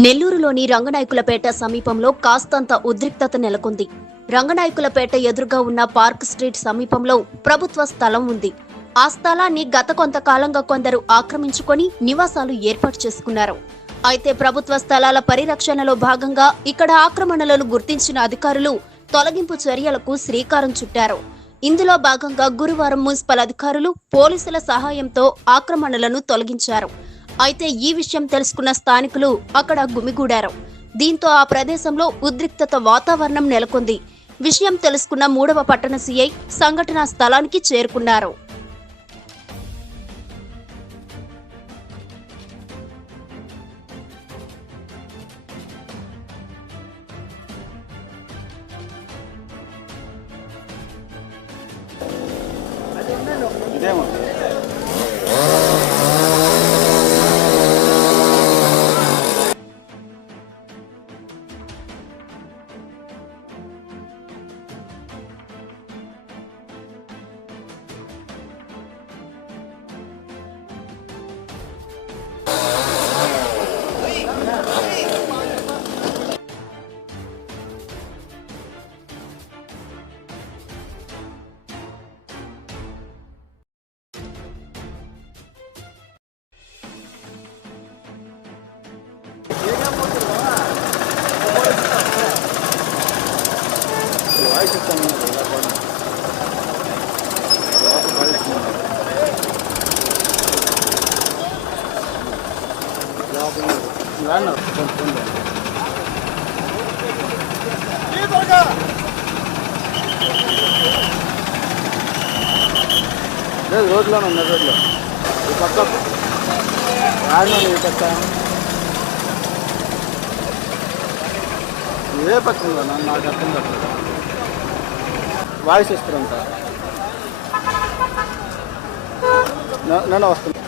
నెల్లూరులోని రంగనాయకులపేట సమీపంలో కాస్తంత ఉద్రిక్తత నెలకొంది. రంగనాయకులపేట ఎదురుగా ఉన్న పార్క్ స్ట్రీట్ సమీపంలో ప్రభుత్వ స్థలం ఉంది. ఆ స్థలాన్ని గత కొంతకాలంగా కొందరు ఆక్రమించుకొని నివాసాలు ఏర్పాటు చేసుకున్నారు. అయితే ప్రభుత్వ స్థలాల పరిరక్షణలో భాగంగా ఇక్కడ ఆక్రమణలను గుర్తించిన అధికారులు తొలగింపు చర్యలకు శ్రీకారం చుట్టారు. ఇందులో భాగంగా గురువారం మున్సిపల్ అధికారులు పోలీసుల సహాయంతో ఆక్రమణలను తొలగించారు. అయితే ఈ విషయం తెలుసుకున్న స్థానికులు అక్కడ గుమిగూడారు. దీంతో ఆ ప్రదేశంలో ఉద్రిక్తత వాతావరణం నెలకొంది. విషయం తెలుసుకున్న 3వ పట్టణ సీఐ సంఘటనా స్థలానికి చేరుకున్నారు. రోడ్లో ఉన్న రోడ్లో ఈ పక్క రాను ఈ పక్క ఏ పక్కన నాకు అర్థం కాదు. వాయిస్ ఇస్తారంట నన్ను వస్తుంది.